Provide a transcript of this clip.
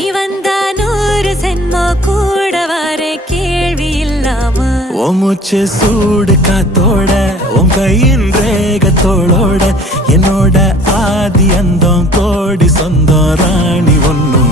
நீ வந்தா 100 சென்மோ கூட வர கேள்வி இல்லாம உன் மூச்சு சூடு காத்தோட உன் கையின் ரேகத்தோளோட என்னோட ஆதி அந்தம் கோடி சொந்தம் ராணி ஒன்னும்